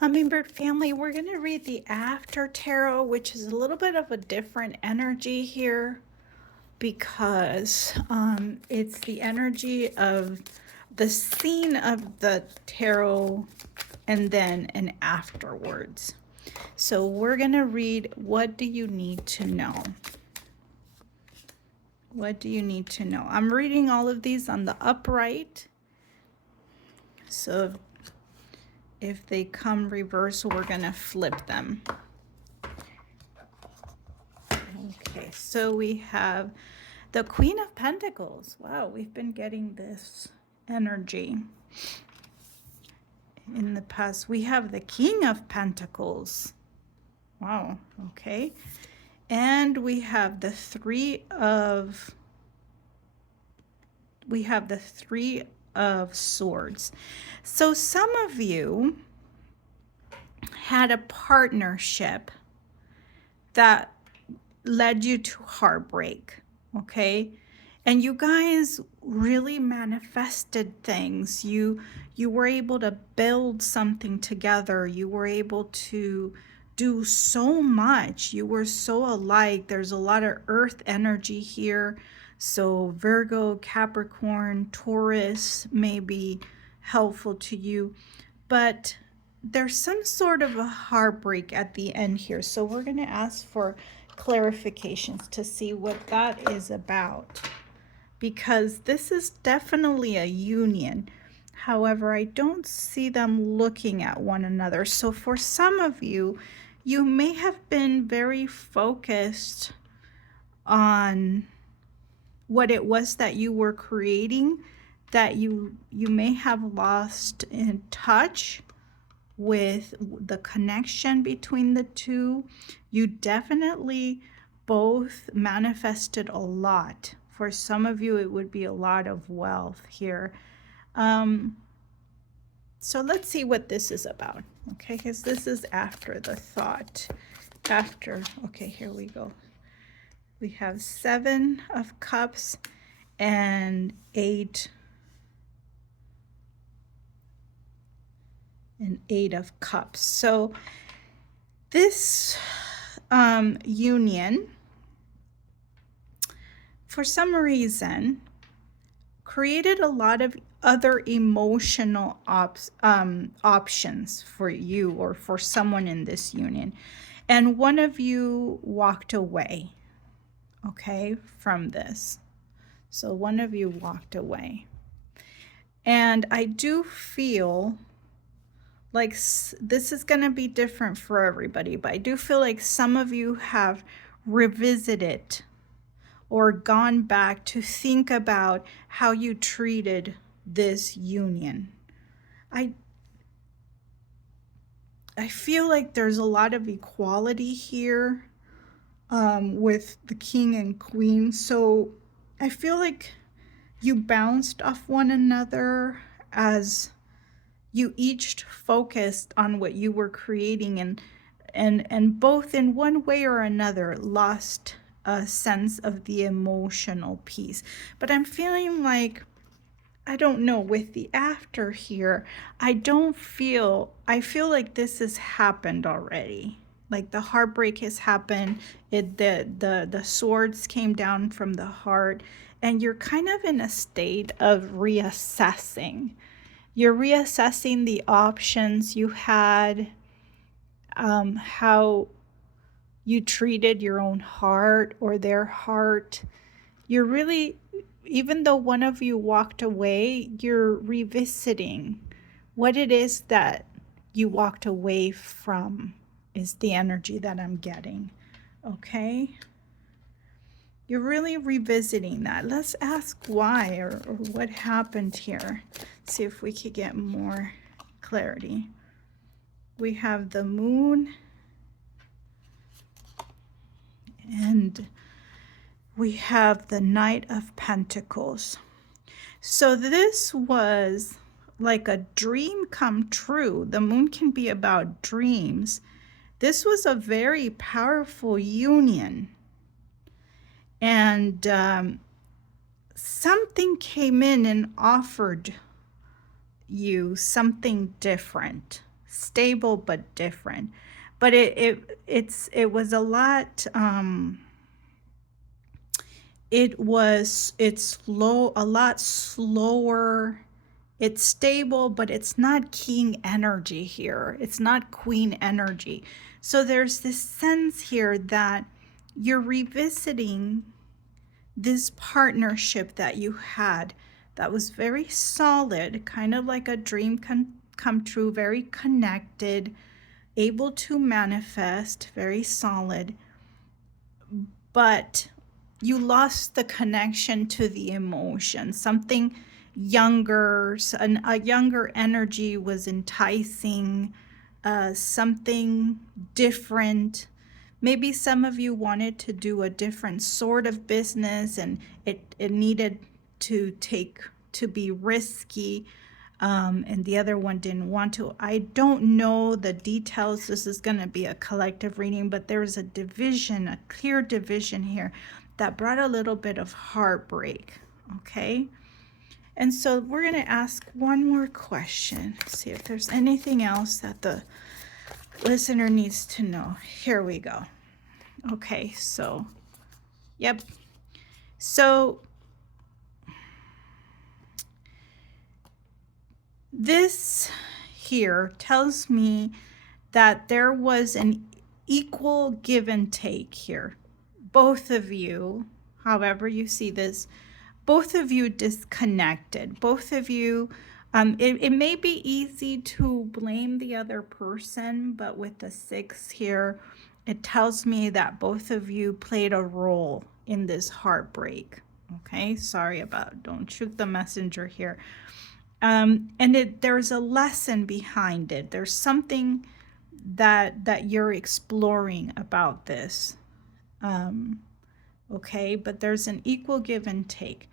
Hummingbird family, we're going to read the After Tarot, which is a little bit of a different energy here because it's the energy of the scene of the tarot and then an afterwards. So we're going to read, what do you need to know? What do you need to know? I'm reading all of these on the upright. So if they come reverse, we're going to flip them. Okay, so we have the Queen of Pentacles. Wow, we've been getting this energy in the past. We have the King of Pentacles. Wow, okay. And we have the Three of Swords. So some of you had a partnership that led you to heartbreak, okay? And you guys really manifested things. You were able to build something together. You were able to do so much. You were so alike. There's a lot of earth energy here. So Virgo, Capricorn, Taurus may be helpful to you, but there's some sort of a heartbreak at the end here. So we're going to ask for clarifications to see what that is about, because this is definitely a union. However, I don't see them looking at one another. So for some of you, you may have been very focused on what it was that you were creating, that you may have lost in touch with the connection between the two. You definitely both manifested a lot. For some of you, it would be a lot of wealth here. So let's see what this is about, okay? Because this is after the thought. Okay, here we go. We have 7 of Cups and 8 of Cups. So this union, for some reason, created a lot of other emotional options for you or for someone in this union. And one of you walked away, okay, from this. So one of you walked away. And I do feel like this is going to be different for everybody, but I do feel like some of you have revisited or gone back to think about how you treated this union. I feel like there's a lot of equality here with the king and queen. So I feel like you bounced off one another as you each focused on what you were creating, and both in one way or another lost a sense of the emotional piece. But I'm feeling like, I don't know, with the after here, I feel like this has happened already. Like the heartbreak has happened. The swords came down from the heart, and you're kind of in a state of reassessing. You're reassessing the options you had, how you treated your own heart or their heart. You're really, even though one of you walked away, you're revisiting what it is that you walked away from, is the energy that I'm getting, okay? You're really revisiting that. Let's ask why or what happened here. See if we could get more clarity. We have the Moon, and we have the Knight of Pentacles. So this was like a dream come true. The Moon can be about dreams. This was a very powerful union. And something came in and offered you something different, stable but different. But it was a lot. It's slow, a lot slower. It's stable, but it's not king energy here. It's not queen energy. So there's this sense here that you're revisiting this partnership that you had that was very solid, kind of like a dream come true, very connected, able to manifest, very solid. But you lost the connection to the emotion. Something younger, a younger energy was enticing, something different. Maybe some of you wanted to do a different sort of business, and it needed to be risky, and the other one didn't want to. I don't know the details. This is going to be a collective reading, but there's a division, a clear division here that brought a little bit of heartbreak. Okay. And so we're going to ask one more question, see if there's anything else that the listener needs to know. Here we go. Okay, so, yep. So this here tells me that there was an equal give and take here. Both of you, however you see this, both of you disconnected. Both of you, it may be easy to blame the other person, but with the 6 here, it tells me that both of you played a role in this heartbreak. Okay, sorry about, don't shoot the messenger here. And there's a lesson behind it. There's something that you're exploring about this. Okay, but there's an equal give and take.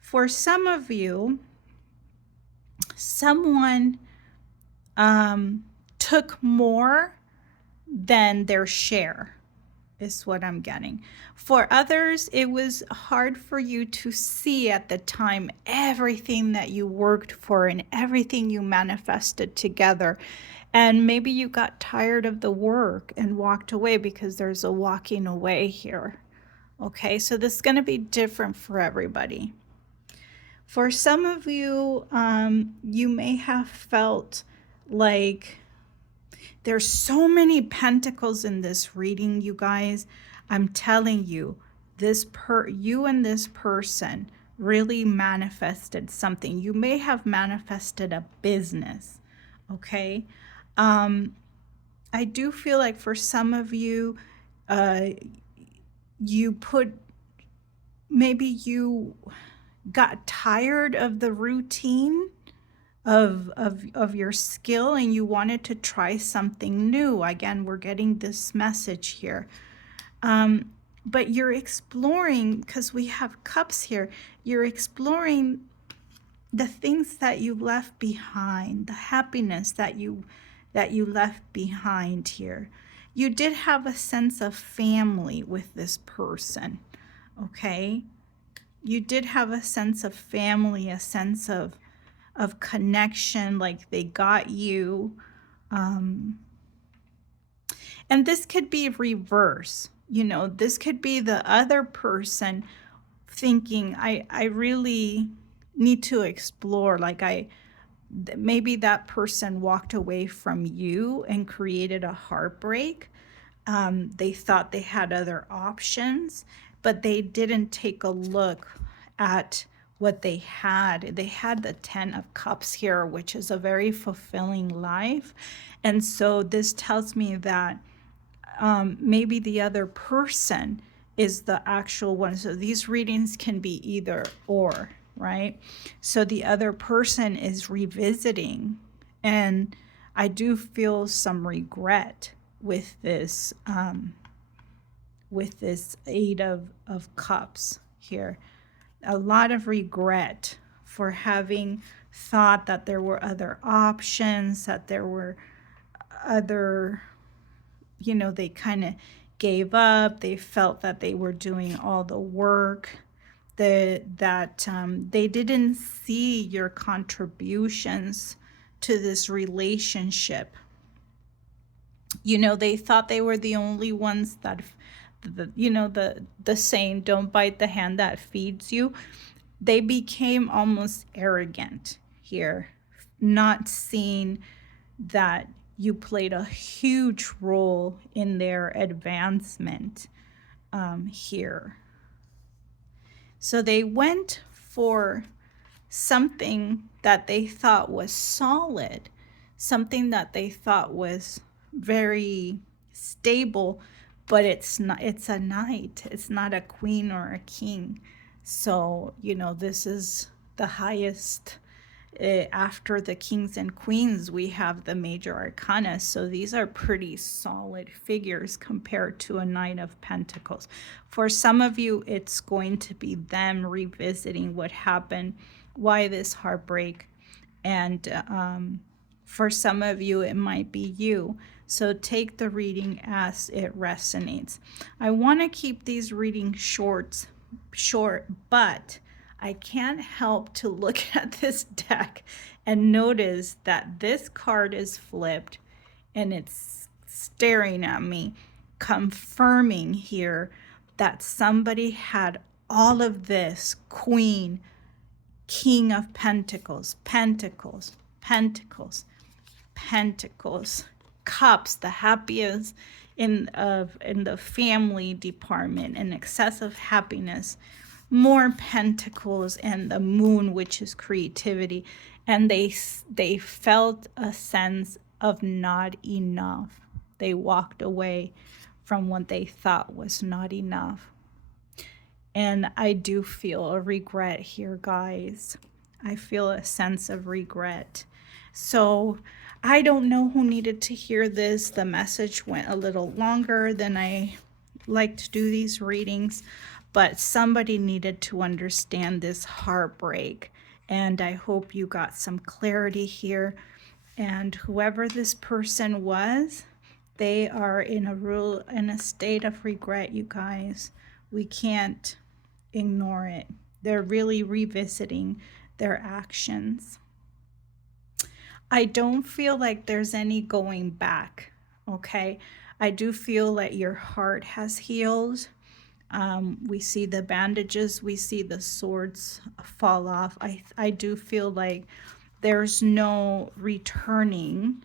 For some of you, someone took more than their share, is what I'm getting. For others, it was hard for you to see at the time everything that you worked for and everything you manifested together. And maybe you got tired of the work and walked away, because there's a walking away here. Okay, so this is going to be different for everybody. For some of you, you may have felt like there's so many pentacles in this reading, you guys. I'm telling you, you and this person really manifested something. You may have manifested a business, okay? I do feel like for some of you, maybe you got tired of the routine of your skill, and you wanted to try something new. Again, we're getting this message here. But you're exploring, because we have cups here, you're exploring the things that you left behind, the happiness that you left behind here. You did have a sense of family with this person, okay? You did have a sense of family, a sense of connection, like they got you. And this could be reverse. You know, this could be the other person thinking, I really need to explore, like maybe that person walked away from you and created a heartbreak. They thought they had other options, but they didn't take a look at what they had. They had the 10 of Cups here, which is a very fulfilling life. And so this tells me that maybe the other person is the actual one. So these readings can be either or, right? So the other person is revisiting, and I do feel some regret with this Eight of Cups here. A lot of regret for having thought that there were other options, that there were other, you know, they kind of gave up. They felt that they were doing all the work, that they didn't see your contributions to this relationship, You know, they thought they were the only ones that, you know, the saying, don't bite the hand that feeds you. They became almost arrogant here, not seeing that you played a huge role in their advancement here. So they went for something that they thought was solid, something that they thought was very stable, but it's not. It's a knight. It's not a queen or a king. So, you know, this is the highest. After the kings and queens, we have the major arcana. So these are pretty solid figures compared to a Knight of Pentacles. For some of you, it's going to be them revisiting what happened, why this heartbreak. And for some of you, it might be you. So take the reading as it resonates. I want to keep these readings short, but I can't help to look at this deck and notice that this card is flipped and it's staring at me, confirming here that somebody had all of this: Queen, King of Pentacles, Pentacles, Pentacles, Pentacles, Cups, the happiest in the family department, and excessive happiness, more Pentacles, and the Moon, which is creativity. And they felt a sense of not enough. They walked away from what they thought was not enough. And I do feel a regret here, guys. I feel a sense of regret. So I don't know who needed to hear this. The message went a little longer than I like to do these readings, but somebody needed to understand this heartbreak. And I hope you got some clarity here. And whoever this person was, they are in a state of regret, you guys. We can't ignore it. They're really revisiting their actions. I don't feel like there's any going back, okay? I do feel that your heart has healed. We see the bandages, we see the swords fall off. I do feel like there's no returning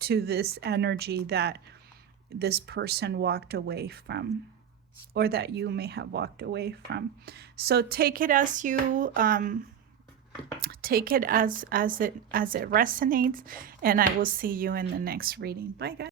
to this energy that this person walked away from, or that you may have walked away from. So take it as you take it as it resonates, and I will see you in the next reading. Bye, guys.